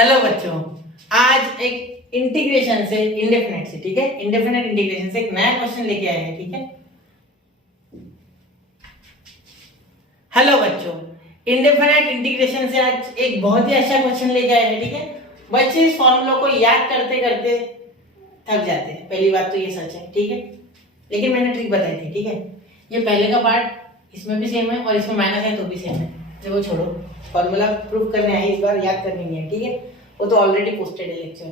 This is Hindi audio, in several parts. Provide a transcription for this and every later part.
हेलो बच्चों, आज एक इंटीग्रेशन से इंडेफिनेट से, ठीक है, इंडेफिनेट इंटीग्रेशन से एक नया क्वेश्चन लेके आए हैं, ठीक है। हेलो बच्चों, इंडेफिनेट इंटीग्रेशन से आज एक बहुत ही अच्छा क्वेश्चन लेके आए हैं, ठीक है। बच्चे इस फॉर्मूला को याद करते करते थक जाते हैं, पहली बात तो ये सच है, ठीक है। लेकिन मैंने ट्रिक बताई थी, ठीक है। ये पहले का पार्ट इसमें भी सेम है और इसमें माइनस है तो भी सेम है, तो वो छोड़ो, फॉर्मूला प्रूफ करने आए, इस बार याद करने नहीं है, ठीक है। वो तो ऑलरेडी पोस्टेड है लेक्चर।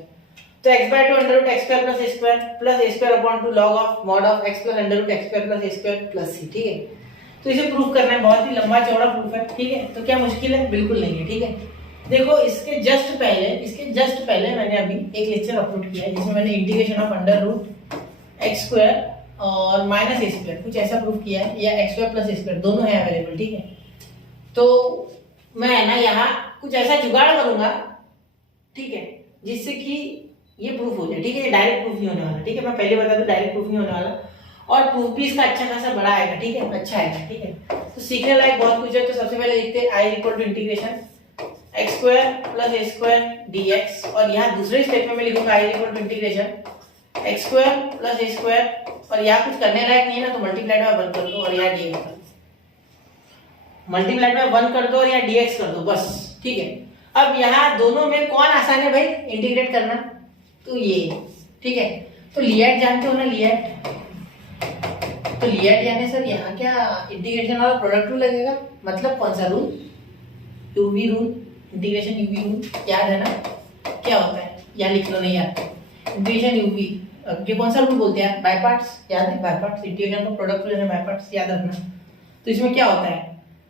तो x/2 under root x square plus a square plus a square upon 2 log of mod of x plus under root x square plus a square plus c, ठीक है। तो इसे प्रूफ करना है, बहुत ही लंबा चौड़ा प्रूफ है, ठीक है। तो क्या मुश्किल है? बिल्कुल नहीं है, ठीक है। देखो, इसके जस्ट पहले मैंने अभी एक लेक्चर अपलोड किया है जिसमें मैंने integration of under root x square और माइनस a स्क्वायर कुछ ऐसा प्रूफ किया है, या x square plus a square दोनों है अवेलेबल, ठीक है। तो मैं ना यहाँ कुछ ऐसा जुगाड़ करूंगा, ठीक है, जिससे कि ये प्रूफ हो जाए, ठीक है। ये डायरेक्ट प्रूफ नहीं होने वाला, ठीक है। मैं पहले बता दूं, डायरेक्ट प्रूफ नहीं होने वाला, और प्रूफ भी इसका अच्छा खासा बड़ा आएगा, ठीक है, अच्छा आएगा, ठीक है। तो सीखने लायक बहुत कुछ है। तो सबसे पहले देखते हैं i equal to integration x square plus a square dx, और यहाँ दूसरे स्टेप में मैं लिखूंगा i equal to integration x square plus a square, और यहाँ कुछ करने लायक नहीं है ना, तो मल्टीप्लाइड बाय 1 कर दो और यहाँ dx कर दो, मल्टीप्लाइड बाय 1 कर दो और यहाँ dx कर दो, बस, ठीक है। अब यहाँ दोनों में कौन आसान है भाई इंटीग्रेट करना? तो ये, ठीक है। तो लिएट जानते हो ना, लिएट, तो लिएट यानी सर यहाँ क्या इंटीग्रेशन वाला प्रोडक्ट रूल लगेगा, मतलब कौन सा rule? UV rule, integration UV rule, याद है ना? क्या होता है या लिख लो, नहीं याद, इंटीग्रेशन यूवी, ये कौन सा रूल बोलते हैं? बाय पार्ट्स, याद है? बाय पार्ट्स, इंटीग्रेशन का प्रोडक्ट रूल है बाय पार्ट्स, याद रखना। तो इसमें क्या होता है,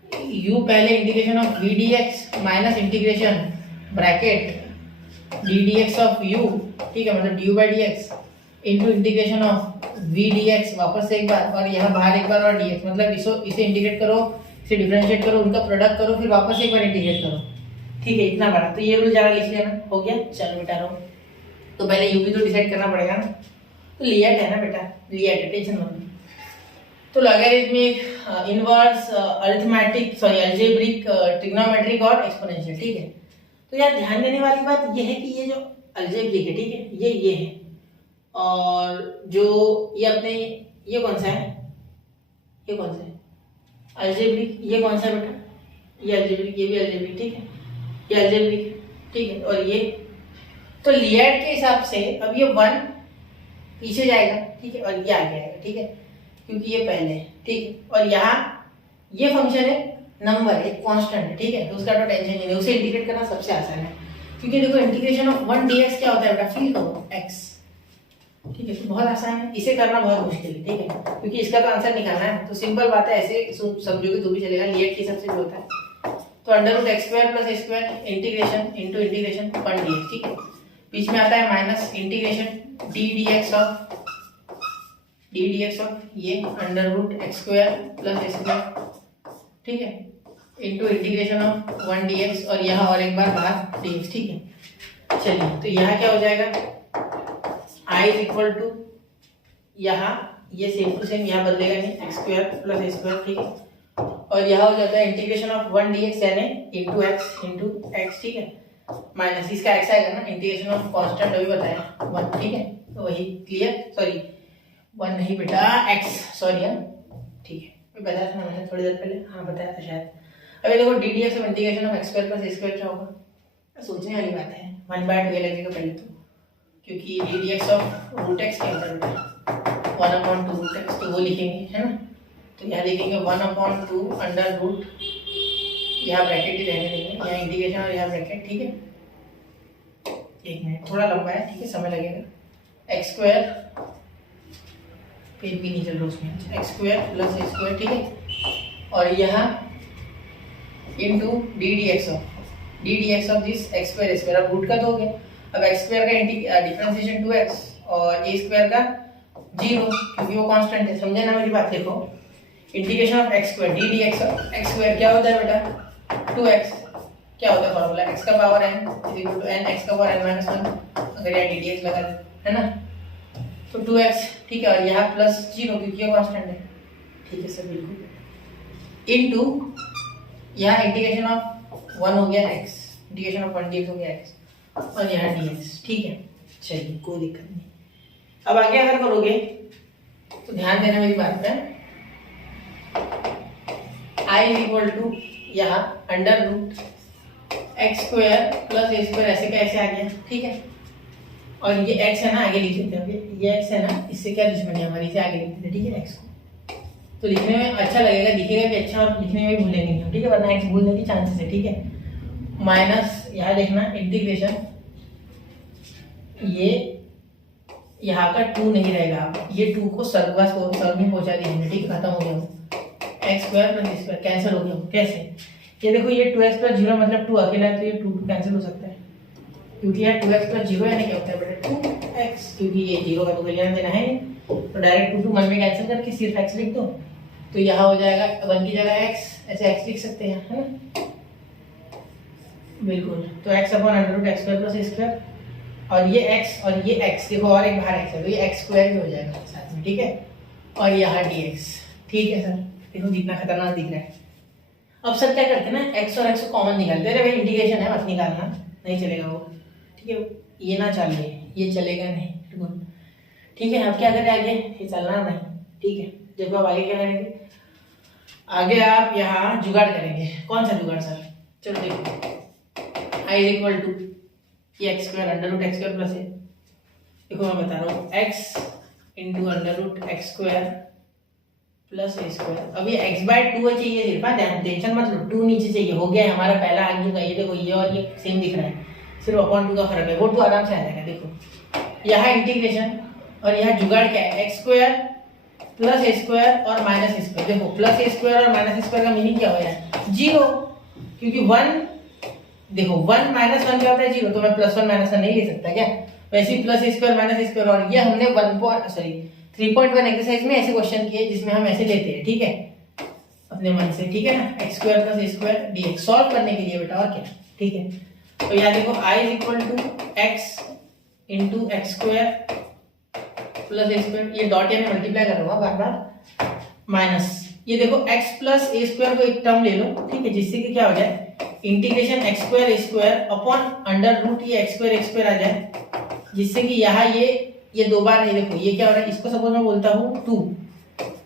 u पहले integration of v dx minus integration bracket d dx of u, ठीक है, मतलब du by dx into integration of v dx वापस से एक बार, और यहाँ बाहर एक बार और dx, मतलब इसे इंटीग्रेट करो, इसे डिफरेंशिएट करो, उनका प्रोडक्ट करो, फिर वापस एक बार इंटीग्रेट करो, ठीक है। इतना बड़ा, तो ये रूल जरा लिख लेना, हो गया। चलो बेटा रहो, तो पहले u भी तो डिसाइड करना पड़ेगा ना। तो लिएट है ना बेटा, लिएट है, टेंशन मत लो। तो logarithmic, inverse, arithmetic, sorry algebraic, trigonometric और एक्सपोनेंशियल, ठीक है। तो यार ध्यान देने वाली बात ये है कि ये जो अलजेब्रिक है, ठीक है, ये है, और जो ये अपने, ये कौन सा है, ये कौन सा है अलजेब्रिक, ये कौन सा है बेटा, ये अलजेब्रिक, ये भी अलजेब्रिक, ठीक है, ये अलजेब्रिक, ठीक है। और ये तो लिएट के हिसाब से अब ये 1 पीछे जाएगा, ठीक है, और ये आगे आएगा, ठीक है, क्योंकि ये पहले है, ठीक है। और यहाँ ये फंक्शन है नंबर, एक कांस्टेंट है, ठीक है, तो उसका तो टेंशन नहीं है, उसे इंटीग्रेट करना सबसे आसान है, क्योंकि देखो इंटीग्रेशन ऑफ 1 dx क्या होता है बेटा, फील करो x, ठीक है, तो बहुत आसान है, इसे करना बहुत मुश्किल है, ठीक है, क्योंकि इसका तो आंसर निकालना है। तो सिंपल बात है, ऐसे समझोगे तो भी चलेगा, लिएट के हिसाब से भी होता है। तो under root x square plus a square integration into integration 1 dx, ठीक है, बीच में आता है minus integration d dx of ये under root x square plus a square, ठीक है, इनटू इंटीग्रेशन ऑफ 1 dx, और यहाँ और एक बार बाहर dx, ठीक है। चलिए, तो यहाँ क्या हो जाएगा, i इक्वल टू, यहाँ ये सेम टू सेम यहाँ बदलेगा नहीं, x square plus a square, ठीक है, और यहाँ हो जाता है इंटीग्रेशन ऑफ 1 dx यानी इनटू x, ठीक है, माइनस इसका x आएगा ना, इंटीग्रेशन ऑफ कांस्टेंट अभी बताया 1, ठीक है, तो वही क्लियर, सॉरी 1 नहीं बेटा x, सॉरी यार, ठीक है, मैं बताया था मैंने थोड़ी देर पहले, हाँ बताया था शायद। अभी देखो D D X of integration of x square plus a square क्या होगा, सोचने वाली बात है, 1/2 लगेगा पहले तो, क्योंकि D D X of root x क्या होता है बेटा, 1/2 रूट x, तो वो लिखेंगे, है ना। तो यहाँ लिखेंगे 1/2 अंडर रूट, यहाँ ब्रैकेट ही रहने देंगे, यहाँ इंटीग्रेशन और यहाँ ब्रैकेट, ठीक है। एक मिनट, थोड़ा लंबा है, ठीक है, समय लगेगा, x स्क्वायर, फिर भी नहीं चल रहा उसमें, x square plus a square, ठीक है, और यहाँ into D D X of this x square a square, अब रूट का तो हो गया, अब x स्क्वायर का डिफरेंशिएशन 2x और a स्क्वायर का 0, क्योंकि वो कांस्टेंट है, समझे ना मेरी बात। देखो integration of x square D D X of x square क्या होता है बेटा, 2x, क्या होता है फॉर्मूला, x का power n is equal to n x का पावर n - 1, अगर यहाँ डी डी एक्स लगा है ना, तो 2x, ठीक है, और यहाँ प्लस 0 क्योंकि ये कांस्टेंट है, ठीक है सर, बिल्कुल, इनटू यहाँ इंटीग्रेशन ऑफ 1 हो गया x, इंटीग्रेशन ऑफ 1 dx हो गया x, और यहाँ dx, ठीक है। चलिए कोई दिक्कत नहीं। अब आगे अगर करोगे तो ध्यान देना मेरी बात पे, i इज इक्वल टू यहाँ under root x square plus ए स्क्वायर ऐसे का ऐसे आ गया, ठीक है। और ये x है ना, आगे लिख देते हैं, ये x है ना, इससे क्या दुश्मनी है हमारी, इसे आगे लिख देते हैं, ठीक है। x को तो लिखने में अच्छा लगेगा, दिखेगा भी अच्छा और लिखने में भी भूलेंगे नहीं, ठीक है, वरना x भूलने की चांसेस है, ठीक है। माइनस यहाँ देखना इंटीग्रेशन, ये यहाँ का 2 नहीं रहेगा, ये 2 को सर्व में पहुंचा दिया हमने, ठीक है, खत्म हो गया। एक्स स्क्वायर प्लस ए स्क्वायर कैंसिल हो गया, कैसे, ये देखो ये 2x प्लस 0 मतलब 2 अकेला है, तो ये 2 कैंसिल हो सकता है, क्योंकि यहाँ 2x प्लस 0 यानी क्या होता है बेटा 2x, क्योंकि ये 0 का तो कल्याण देना है, तो डायरेक्ट 2 मन में कैंसिल करके सिर्फ x लिख दो, तो यहाँ हो जाएगा 1 की जगह x, ऐसे x लिख सकते हैं, है ना, बिल्कुल। तो x upon under root x square plus ए स्क्वायर, और ये x और ये x देखो, और एक बाहर x है तो ये x स्क्वायर भी हो जाएगा साथ में, ठीक है। और यहाँ dx, ठीक है सर, देखो कितना खतरनाक दिख रहा है। अब सर क्या करते हैं ना, x और x को कॉमन निकालते हैं, अरे भाई इंटीग्रेशन है, मत निकालना, नहीं चलेगा वो, ठीक है, ये ना चले, ये चलेगा नहीं, बिल्कुल, ठीक है। अब क्या करें आगे, ये चलना नहीं, ठीक है। देखो अब आगे क्या करेंगे, आगे आप यहाँ जुगाड़ करेंगे, कौन सा जुगाड़ सर, चलो देखो, i इज इक्वल टू ये x square under root x square plus है, देखो मैं बता रहा हूँ x into under root x square plus ए स्क्वायर। अब ये x बाय 2 चाहिए सिर्फ, टेंशन मत लो, 2 नीचे चाहिए, हो गया हमारा पहला आ चुका, ये देखो ये और ये सेम दिख रहा है, सिर्फ अपॉन 2 का फर्क है, वो 2 आराम से आ जाएगा। देखो यहाँ इंटीग्रेशन और यहाँ जुगाड़ क्या है, एक्स स्क्वायर प्लस ए स्क्वायर और माइनस ए स्क्वायर, देखो प्लस ए स्क्वायर और माइनस ए स्क्वायर का मीनिंग क्या हो रहा है, 0, क्योंकि 1, देखो 1 माइनस 1 क्या होता है 0, तो मैं प्लस 1 माइनस 1 नहीं ले सकता क्या, वैसे ही plus A square minus a square, और ये हमने 3.1 एक्सरसाइज में ऐसे क्वेश्चन किए जिसमें हम ऐसे लेते हैं, ठीक है, अपने मन से, ठीक है ना, एक्स स्क्वायर प्लस ए स्क्वायर dx सॉल्व करने के लिए बेटा, और क्या, ठीक है। तो यहाँ देखो i is equal to X into X square plus A square, ये डॉट या मैं मल्टीप्लाई कर रहा हूँ बार बार, माइनस ये देखो x प्लस ए स्क्वायर को एक टर्म ले लो, ठीक है, जिससे कि क्या हो जाए, इंटीग्रेशन एक्स स्क्वायर ए स्क्वायर अपॉन अंडर रूट ये एक्स स्क्वायर आ जाए, जिससे कि यहाँ ये 2 बार है, देखो ये क्या हो रहा है, इसको सपोज मैं बोलता हूँ 2,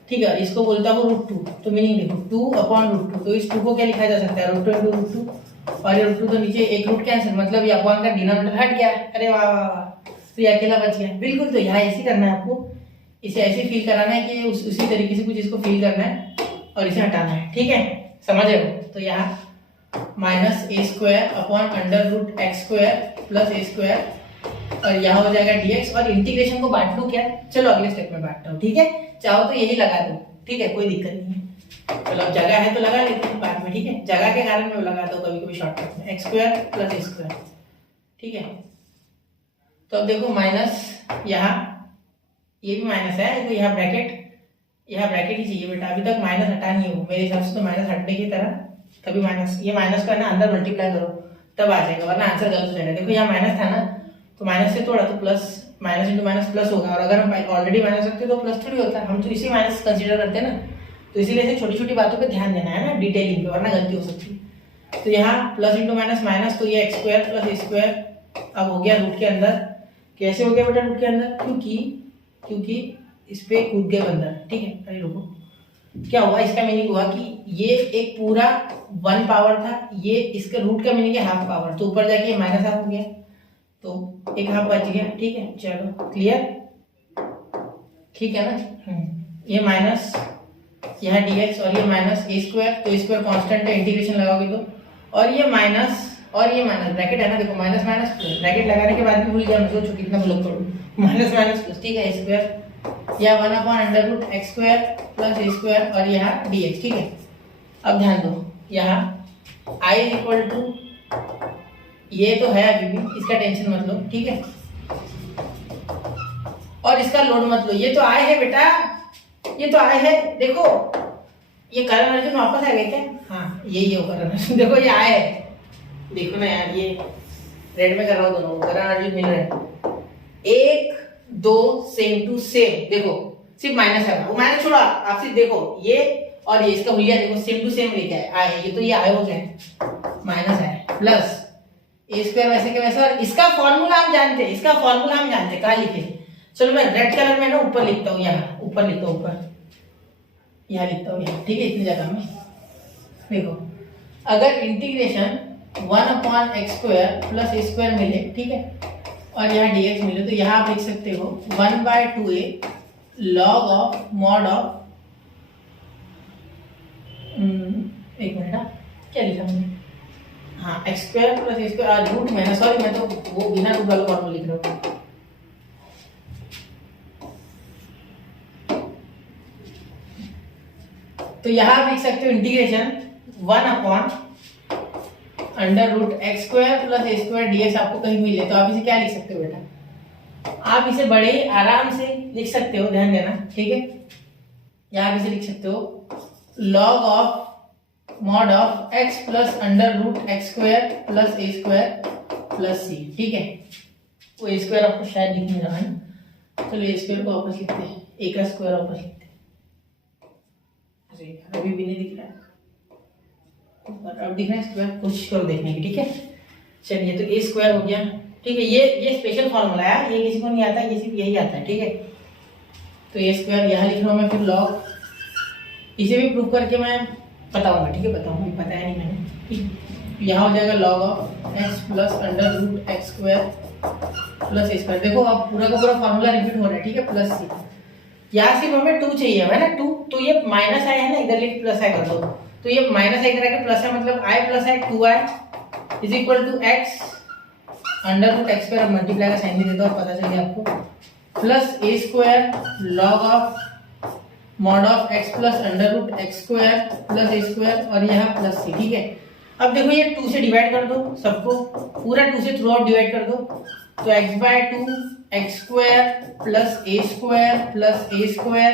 ठीक है, इसको बोलता हूँ √2, तो मीनिंग देखो 2 अपॉन √2, तो इस 2 को क्या लिखा जा सकता है, √2 इंटू √2, और ये √2 तो नीचे एक रूट कैंसिल, मतलब ये अपॉन का डिनोमिनेटर हट गया, अरे वाह वाह वाह, तो ये अकेला बच गया, बिल्कुल। तो यहाँ ऐसे करना है आपको, इसे ऐसे फील कराना है कि उसी तरीके से कुछ इसको फील करना है और इसे हटाना है, ठीक है, समझ रहे हो। तो यहाँ minus a square upon under root x square plus A square, और यहाँ हो जाएगा dx, और इंटीग्रेशन को बांट लूं क्या, चलो अगले स्टेप में बांटता हूँ, ठीक है, चाहो तो यही लगा दो, ठीक है, कोई दिक्कत नहीं है, चलो अब जगह है तो लगा लेते हैं बाद में, ठीक है, जगह के कारण मैं लगाता हूँ कभी कभी शॉर्टकट में, एक्स स्क्वायर प्लस ए स्क्वायर, ठीक है। तो अब देखो माइनस, यहाँ ये भी माइनस है, तो यहाँ ब्रैकेट ही चाहिए बेटा, अभी तक माइनस हटा नहीं हो, मेरे हिसाब से तो माइनस हटने की तरह, तभी माइनस, ये माइनस का ना अंदर मल्टीप्लाई करो तब आ जाएगा, वरना आंसर गलत हो जाएगा। देखो यहाँ माइनस था ना, तो माइनस से तोड़ा तो plus, minus into minus plus होगा, और अगर हम ऑलरेडी माइनस रखते तो प्लस थोड़ी होता है, हम तो इसी माइनस कंसीडर करते हैं ना, तो इसीलिए ऐसे छोटी छोटी बातों पे ध्यान देना है ना, डिटेलिंग पे, वरना गलती हो सकती है। तो यहाँ प्लस इंटू माइनस माइनस, तो ये एक्स स्क्वायर प्लस ए स्क्वायर अब हो गया रूट के अंदर, कैसे हो गया बेटा रूट के अंदर, क्योंकि इस पे कूद गए अंदर, ठीक है। अरे रुको, क्या हुआ, इसका मीनिंग हुआ कि ये एक पूरा 1 पावर था, ये इसका रूट का मीनिंग है हाफ पावर, तो ऊपर जाके माइनस हाफ हो गया, तो एक हाफ बच गया, ठीक है, चलो क्लियर, ठीक है ना। ये माइनस यहाँ dx और ये माइनस ए स्क्वायर, तो स्क्वायर कांस्टेंट है, इंटीग्रेशन लगाओगे तो, और ये माइनस ब्रैकेट है ना, देखो माइनस माइनस प्लस, ब्रैकेट लगाने के बाद भी भूल गया मैं, सोचो कितना ब्लॉक करूँ, माइनस माइनस प्लस, ठीक है, ए स्क्वायर या 1 upon under root x square plus ए स्क्वायर, और यहाँ dx, ठीक है। अब ध्यान दो, यहाँ i इज इक्वल टू, ये तो है अभी भी, इसका टेंशन मत लो, ठीक है, और इसका लोड मत लो, ये तो i है बेटा, ये तो i है, देखो ये करण अर्जुन वापस आ गए क्या, हाँ यही है करण अर्जुन, देखो ये i है, देखो ना यार, ये रेड में कर रहा हूँ दोनों, करण अर्जुन मिल रहे हैं, 1 2 सेम टू सेम, देखो सिर्फ माइनस है, वो माइनस छोड़ा, आप सिर्फ देखो ये और ये, इसका हुलिया देखो सेम टू सेम लेके आए, ये तो ये आए हो गए माइनस है, प्लस ए स्क्वायर वैसे के वैसे, और इसका फॉर्मूला हम जानते हैं, कहाँ लिखे? चलो मैं रेड कलर में ना ऊपर लिखता हूँ, यहाँ ऊपर लिखता हूँ, यहाँ लिखता हूँ, ठीक है, इतनी जगह में देखो। अगर integration 1/x² plus a square मिले, ठीक है, और यहाँ dx मिले, तो यहाँ आप लिख सकते हो 1/2a log of mod of, एक मिनट, क्या लिखा मैंने? हाँ, x² plus a square root में ना, सॉरी मैं तो वो बिना रूट वाला फॉर्मूला लिख रहा हूँ। तो यहाँ आप लिख सकते हो integration 1/√x² plus a square dx आपको कहीं मिले, तो आप इसे क्या लिख सकते हो बेटा? आप इसे बड़े आराम से लिख सकते हो, ध्यान देना, ठीक है। यहाँ आप इसे लिख सकते हो log of mod of x plus √x² plus a square plus c, ठीक है। वो a स्क्वायर आपको शायद दिख नहीं रहा है, चलो a स्क्वायर को वापस लिखते हैं, a का स्क्वायर वापस लिखते हैं, अभी भी नहीं दिख रहा है, अब दिख रहा है स्क्वायर, कोशिश करो देखने की, ठीक है। चलिए, तो ए स्क्वायर हो गया, ठीक है। ये स्पेशल फॉर्मूला है, ये किसी को नहीं आता, ये सिर्फ यही आता है, ठीक है। तो ए स्क्वायर यहाँ लिख रहा हूँ मैं, फिर लॉग, इसे भी प्रूव करके मैं बताऊंगा, ठीक है, बताऊंगा, बताया नहीं मैंने, ठीक। यहाँ हो जाएगा log of x plus √x² plus a square. देखो अब पूरा का पूरा फॉर्मूला रिपीट हो रहा है, ठीक है, प्लस c। यहाँ सिर्फ हमें 2 चाहिए है ना, 2, तो ये माइनस आई है ना, इधर लिख प्लस आई कर दो, तो ये माइनस आई इधर आके प्लस है, मतलब i plus I 2i is equal to x √x², multiply का साइन भी दे दो, पता चल गया आपको, plus a square log of mod of x plus √x² plus a square, और यहाँ प्लस c, ठीक है। अब देखो ये 2 से डिवाइड कर दो सबको, पूरा 2 से थ्रू आउट डिवाइड कर दो, तो x/2 x² plus a square plus a square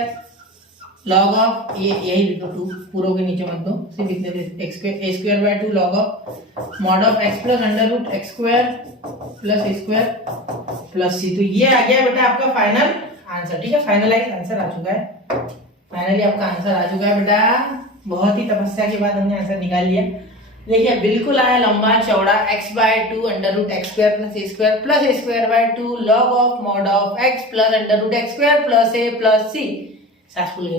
log of, ये यही लिखो 2, पूरों के नीचे मत दो, सिर्फ लिख देते a²/2 log of mod of x plus √x² plus a square plus c। तो ये आ गया बेटा आपका फाइनल आंसर, ठीक है, फाइनलाइज आंसर आ चुका है, फाइनली आपका आंसर आ चुका है बेटा। बहुत ही तपस्या के बाद हमने आंसर निकाल लिया। देखिए बिल्कुल आया लंबा चौड़ा, x/2 √x² plus a square plus a²/2 log of mod of x plus √x² plus a plus c। सांस फूल गई,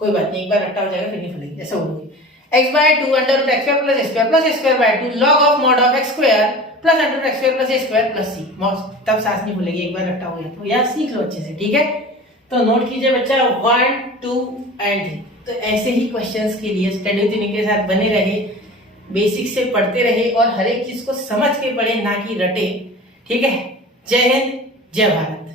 कोई बात नहीं, एक बार रट्टा हो जाएगा फिर नहीं फूलेगी, ऐसा बोलोगे x/2 √x² plus a square plus a²/2 log of mod of x square plus √x² plus a square plus c, तब सांस नहीं फूलेगी, एक बार रट्टा हो गया। तो यार सीख लो अच्छे से, ठीक है। तो नोट कीजिए बच्चा 1, 2 एंड 3। तो ऐसे ही क्वेश्चंस के लिए स्टडी विद यूनिक के साथ बने रहे, बेसिक से पढ़ते रहे और हर एक चीज को समझ के पढ़े, ना कि रटे, ठीक है। जय हिंद, जय भारत।